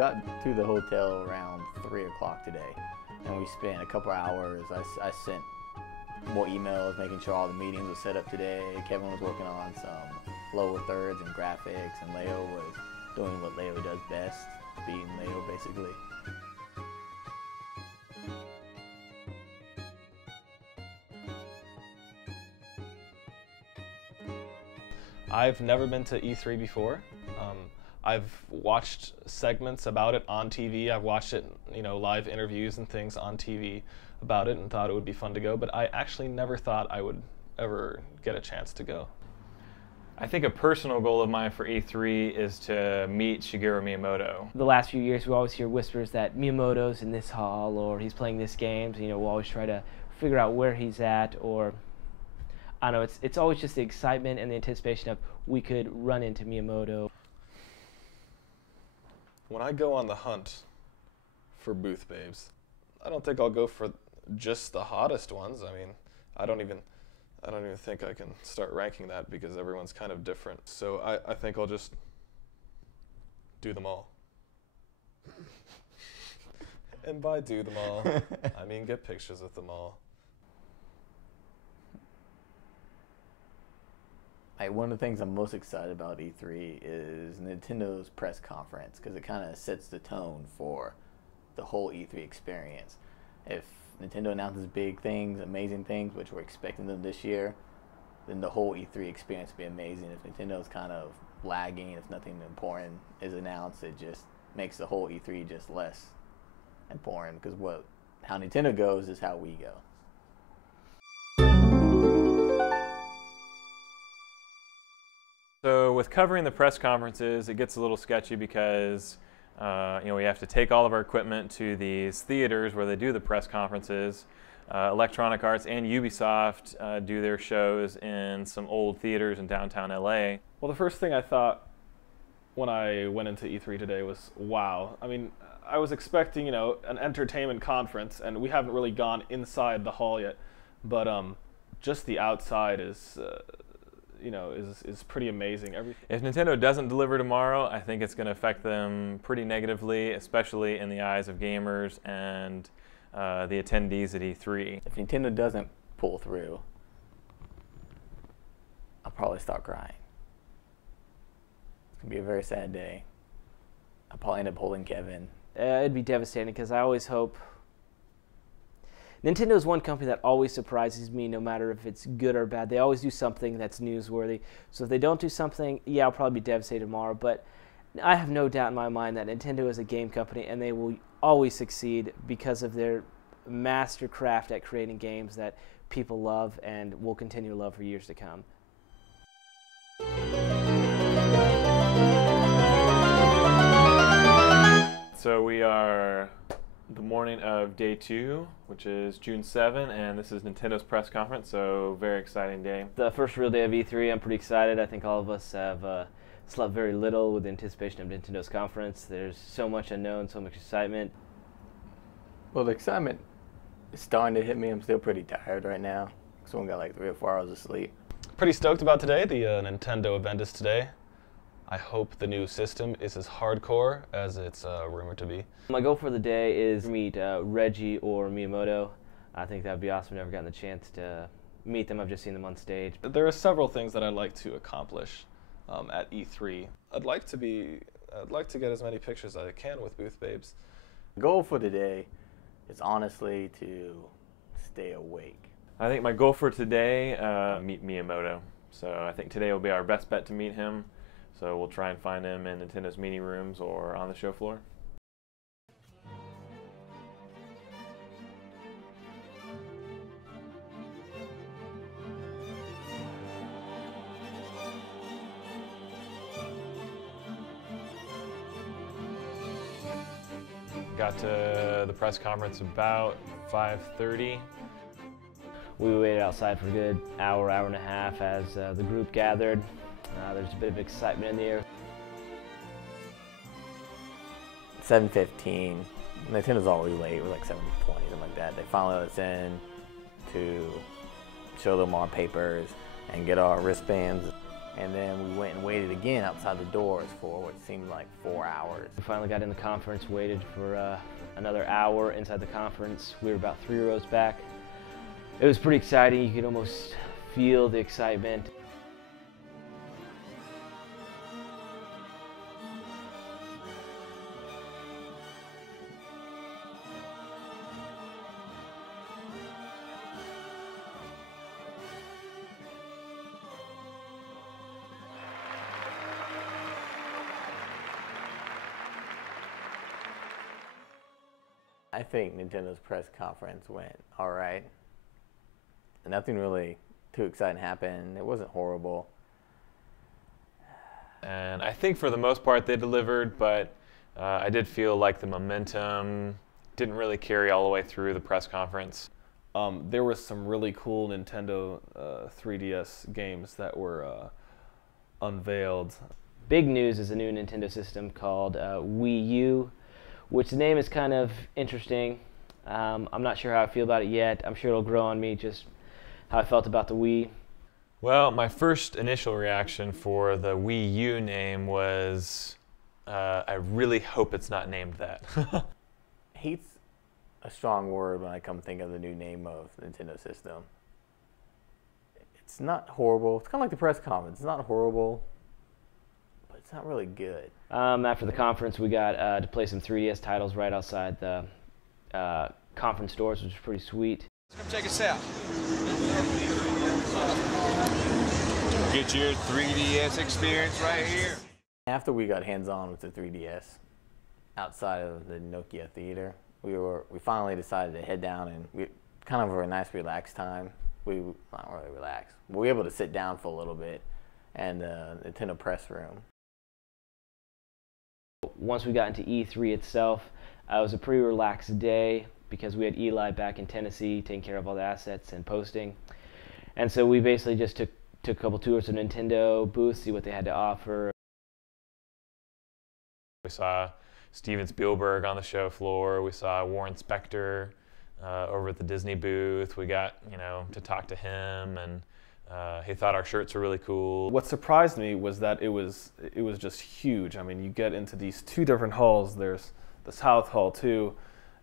got to the hotel around 3 o'clock today, and we spent a couple hours. I sent more emails, making sure all the meetings were set up today. Kevin was working on some lower thirds and graphics, and Leo was doing what Leo does best, beating Leo basically. I've never been to E3 before. I've watched segments about it on TV. I've watched it, live interviews and things on TV about it and thought it would be fun to go, but I actually never thought I would ever get a chance to go. I think a personal goal of mine for E3 is to meet Shigeru Miyamoto. The last few years, we always hear whispers that Miyamoto's in this hall or he's playing this game. So, we'll always try to figure out where he's at, or I don't know. It's always just the excitement and the anticipation of we could run into Miyamoto. When I go on the hunt for booth babes, I don't think I'll go for just the hottest ones. I mean, I don't even think I can start ranking that because everyone's kind of different. So I think I'll just do them all. And by do them all, I mean get pictures with them all. One of the things I'm most excited about E3 is Nintendo's press conference, because it kind of sets the tone for the whole E3 experience. If Nintendo announces big things, amazing things, which we're expecting them this year, then the whole E3 experience will be amazing. If Nintendo's kind of lagging, if nothing important is announced, it just makes the whole E3 just less important, because how Nintendo goes is how we go. So with covering the press conferences, it gets a little sketchy because we have to take all of our equipment to these theaters where they do the press conferences. Electronic Arts and Ubisoft do their shows in some old theaters in downtown LA. Well, the first thing I thought when I went into E3 today was, wow. I mean, I was expecting, an entertainment conference, and we haven't really gone inside the hall yet, but just the outside is pretty amazing. If Nintendo doesn't deliver tomorrow, I think it's going to affect them pretty negatively, especially in the eyes of gamers and the attendees at E3. If Nintendo doesn't pull through, I'll probably start crying. It's going to be a very sad day. I'll probably end up holding Kevin. It'd be devastating, because I always hope... Nintendo is one company that always surprises me, no matter if it's good or bad. They always do something that's newsworthy. So if they don't do something, yeah, I'll probably be devastated tomorrow. But I have no doubt in my mind that Nintendo is a game company, and they will always succeed because of their master craft at creating games that people love and will continue to love for years to come. So we are the morning of day 2, which is June 7, and this is Nintendo's press conference, so very exciting day. The first real day of E3, I'm pretty excited. I think all of us have slept very little with anticipation of Nintendo's conference. There's so much unknown, so much excitement. Well, the excitement is starting to hit me. I'm still pretty tired right now. So I only got like 3 or 4 hours of sleep. Pretty stoked about today. The Nintendo event is today. I hope the new system is as hardcore as it's rumored to be. My goal for the day is to meet Reggie or Miyamoto. I think that would be awesome. Never gotten the chance to meet them. I've just seen them on stage. There are several things that I'd like to accomplish at E3. I'd like to get as many pictures as I can with booth babes. The goal for today is honestly to stay awake. I think my goal for today, meet Miyamoto. So I think today will be our best bet to meet him. So we'll try and find him in Nintendo's meeting rooms or on the show floor. Got to the press conference about 5:30. We waited outside for a good hour and a half as the group gathered. There's a bit of excitement in the air. 7:15. Nintendo's always late. It was like 7:20, something like that. They finally let us in to show them our papers and get our wristbands. And then we went and waited again outside the doors for what seemed like 4 hours. We finally got in the conference, waited for another hour inside the conference. We were about 3 rows back. It was pretty exciting. You could almost feel the excitement. I think Nintendo's press conference went all right. Nothing really too exciting happened. It wasn't horrible. And I think for the most part they delivered, but I did feel like the momentum didn't really carry all the way through the press conference. There were some really cool Nintendo 3DS games that were unveiled. Big news is a new Nintendo system called Wii U, which the name is kind of interesting. I'm not sure how I feel about it yet. I'm sure it'll grow on me, just how I felt about the Wii. Well, my first initial reaction for the Wii U name was, I really hope it's not named that. Hate's a strong word when I come think of the new name of the Nintendo system. It's not horrible. It's kind of like the press conference. It's not horrible, but it's not really good. After the conference, we got to play some 3DS titles right outside the conference doors, which was pretty sweet. Come check us out. Get your 3DS experience right here. After we got hands-on with the 3DS outside of the Nokia Theater, we finally decided to head down, and we kind of a nice relaxed time. We not really relaxed. We were able to sit down for a little bit and Nintendo press room. Once we got into E3 itself, it was a pretty relaxed day because we had Eli back in Tennessee taking care of all the assets and posting. And so we basically just took a couple tours of Nintendo booths, see what they had to offer. We saw Steven Spielberg on the show floor. We saw Warren Spector over at the Disney booth. We got, to talk to him, and he thought our shirts were really cool. What surprised me was that it was just huge. I mean, you get into these two different halls. There's the South Hall too,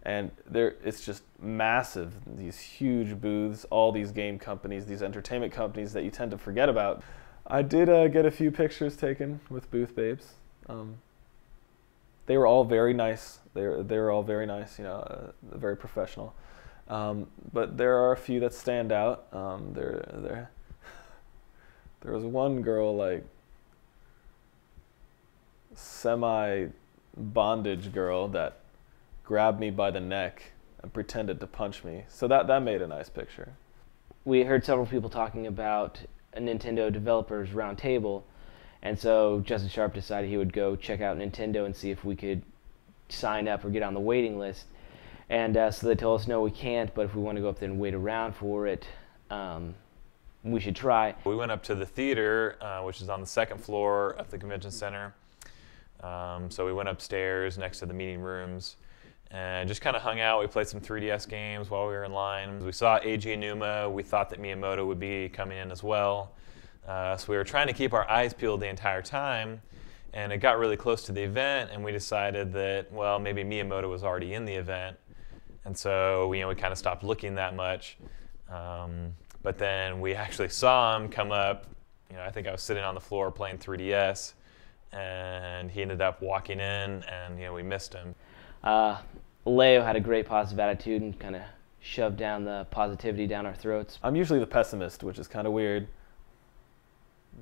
and it's just massive. These huge booths, all these game companies, these entertainment companies that you tend to forget about. I did get a few pictures taken with booth babes. They were all very nice. They were all very nice, very professional. But there are a few that stand out. There was one girl, like, semi-bondage girl that grabbed me by the neck and pretended to punch me. So that made a nice picture. We heard several people talking about a Nintendo Developers Roundtable, and so Justin Sharp decided he would go check out Nintendo and see if we could sign up or get on the waiting list. And so they told us, no, we can't, but if we want to go up there and wait around for it, we should try. We went up to the theater, which is on the second floor of the convention center. So we went upstairs next to the meeting rooms and just kind of hung out. We played some 3DS games while we were in line. We saw Eiji Aonuma. We thought that Miyamoto would be coming in as well. So we were trying to keep our eyes peeled the entire time. And it got really close to the event, and we decided that, well, maybe Miyamoto was already in the event. And so we kind of stopped looking that much. But then we actually saw him come up. I think I was sitting on the floor playing 3DS, and he ended up walking in, and we missed him. Leo had a great positive attitude and kind of shoved down the positivity down our throats. I'm usually the pessimist, which is kind of weird.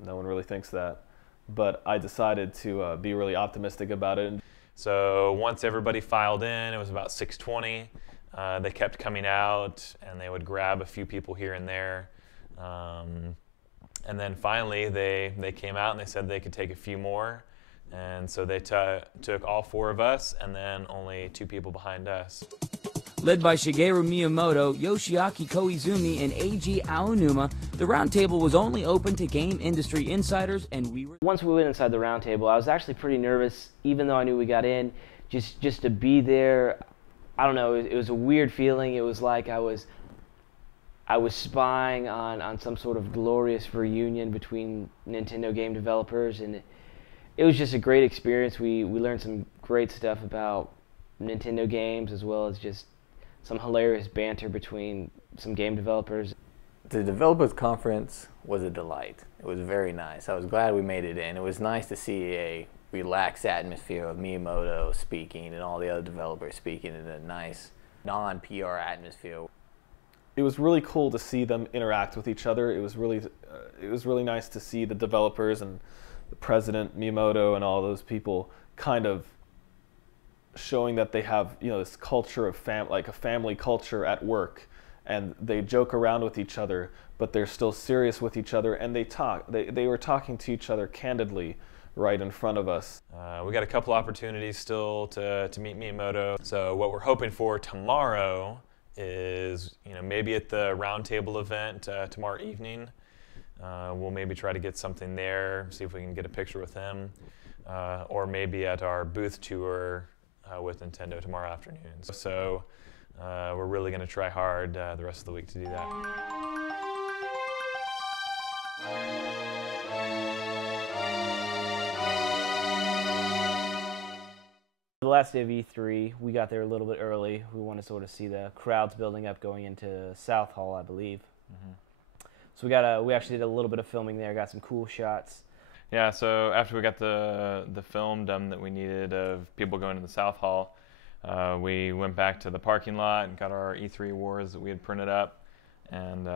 No one really thinks that. But I decided to be really optimistic about it. So once everybody filed in, it was about 6:20. They kept coming out, and they would grab a few people here and there. And then finally, they came out, and they said they could take a few more. And so they took all 4 of us, and then only 2 people behind us. Led by Shigeru Miyamoto, Yoshiaki Koizumi, and Eiji Aonuma, the roundtable was only open to game industry insiders, and we were... Once we went inside the roundtable, I was actually pretty nervous, even though I knew we got in. Just to be there, I don't know, it was a weird feeling. It was like I was I was spying on some sort of glorious reunion between Nintendo game developers, and it was just a great experience. We learned some great stuff about Nintendo games, as well as just some hilarious banter between some game developers. The developers conference was a delight. It was very nice. I was glad we made it in. It was nice to see a relaxed atmosphere of Miyamoto speaking and all the other developers speaking in a nice non-PR atmosphere. It was really cool to see them interact with each other. It was really nice to see the developers and the president Miyamoto and all those people kind of showing that they have, you know, this culture of like a family culture at work, and they joke around with each other, but they're still serious with each other, and they talk. They were talking to each other candidly right in front of us. We got a couple opportunities still to meet Miyamoto. So what we're hoping for tomorrow is, you know, maybe at the roundtable event tomorrow evening. We'll maybe try to get something there, see if we can get a picture with him, or maybe at our booth tour with Nintendo tomorrow afternoon. So we're really going to try hard the rest of the week to do that. The last day of E3, we got there a little bit early. We want to sort of see the crowds building up going into South Hall, I believe. Mm-hmm. So we actually did a little bit of filming there, got some cool shots. Yeah, so after we got the film done that we needed of people going to the South Hall, we went back to the parking lot and got our E3 awards that we had printed up, and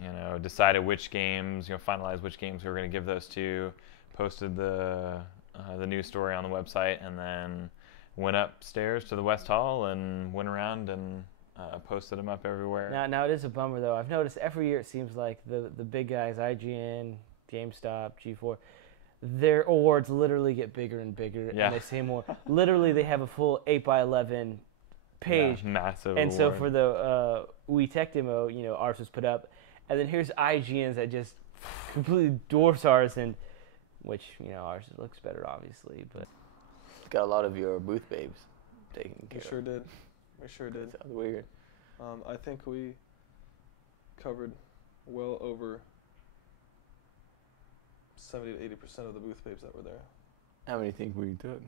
you know, decided which games, you know, finalized which games we were going to give those to, posted the news story on the website, and then went upstairs to the West Hall and went around and posted them up everywhere. Now it is a bummer though. I've noticed every year it seems like the big guys, IGN, GameStop, G4, their awards literally get bigger and bigger, and they say more. Literally, they have a full 8x11 page, massive. And award. so for the Wii Tech demo, you know, ours was put up, and then here's IGN's that just completely dwarfs ours, and which, you know, ours looks better, obviously, but Got a lot of your booth babes taken care of. We sure did. We sure did. Sounds weird. I think we covered well over 70 to 80% of the booth babes that were there. How many think we took?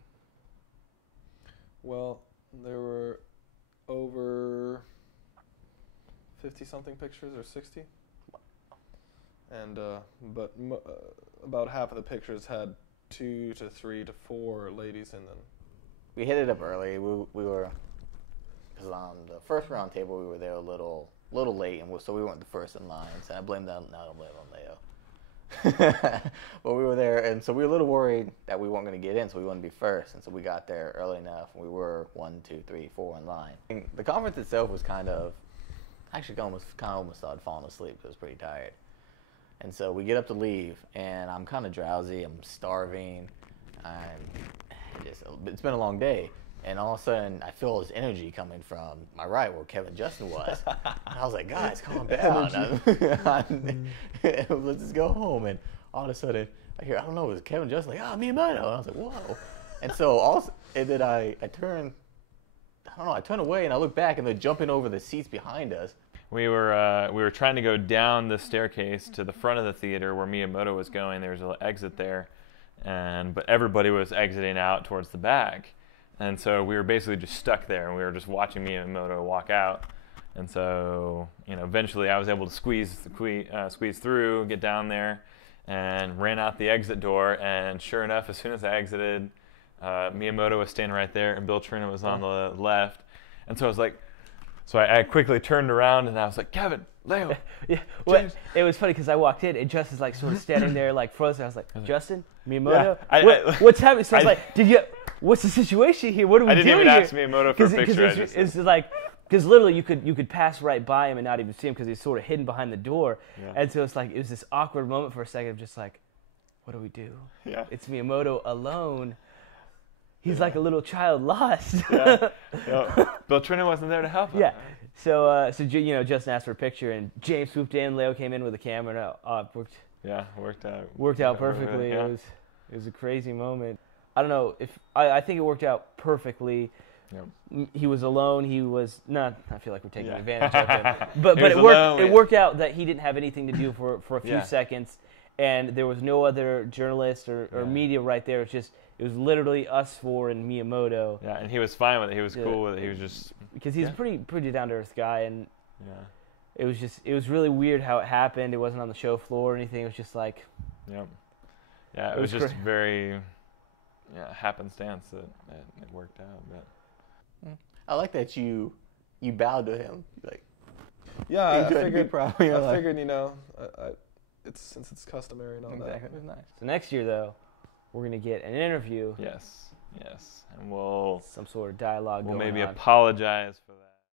Well, there were over 50-something pictures, or 60. And but about half of the pictures had 2 to 3 to 4 ladies in them. We hit it up early. We were, because on the first round table we were there a little late, and so we weren't the first in line. So I blame that. No, I don't blame on Leo. But we were there, and so we were a little worried that we weren't going to get in, so we wouldn't be first. And so we got there early enough, and we were 1, 2, 3, 4 in line. And the conference itself was kind of almost started falling asleep. I was pretty tired. And so we get up to leave, and I'm kind of drowsy. I'm starving. It's been a long day. And all of a sudden, I feel this energy coming from my right, where Kevin Justin was. And I was like, guys, calm down. Let's just go home. And all of a sudden, I hear, I don't know, it was Kevin Justin, like, Miyamoto. And I was like, whoa. And so then I turn away, and I look back, and they're jumping over the seats behind us. We were trying to go down the staircase to the front of the theater where Miyamoto was going. There was an exit there, but everybody was exiting out towards the back. And so we were basically just stuck there, and we were just watching Miyamoto walk out. And so, you know, eventually I was able to squeeze through, get down there, and ran out the exit door. And sure enough, as soon as I exited, Miyamoto was standing right there, and Bill Trina was on the left. And so I was like, I quickly turned around, and I was like, Kevin, Leo. Yeah, well, it was funny because I walked in, and Justin's like sort of standing there, like frozen. I was like, Justin, Miyamoto, what's happening? So I was like, what's the situation here? What are we doing here? I didn't even ask Miyamoto for a picture. It's like, because literally you could pass right by him and not even see him because he's sort of hidden behind the door. Yeah. And so it's like, it was this awkward moment for a second of just like, what do we do? Yeah. It's Miyamoto alone. He's like a little child lost. Yeah. Bill Trina wasn't there to help him. Yeah. So you know, Justin asked for a picture, and James swooped in. Leo came in with a camera. And it worked. Yeah, worked out. Worked out perfectly. Yeah. It was a crazy moment. I don't know if I think it worked out perfectly. He was alone. He was not. I feel like we're taking Yeah. advantage of him. But was it worked. alone, It yeah. worked out that he didn't have anything to do for a few Yeah. seconds, and there was no other journalist or Yeah. media right there. It was literally us four and Miyamoto. Yeah, and he was fine with it. He was Yeah. cool with it. He was just Because he's Yeah. a pretty down to earth guy, and yeah. it was really weird how it happened. It wasn't on the show floor or anything. It was just like Yep. Yeah, It it was was just great. very happenstance that it worked out. But I like that you bowed to him. Like, Yeah, I enjoyed the figured. problem. You're I like- figured, since it's customary and all Exactly. It was nice. so. Next year though, we're gonna get an interview, yes, and we'll some sort of dialogue maybe going on. apologize for that.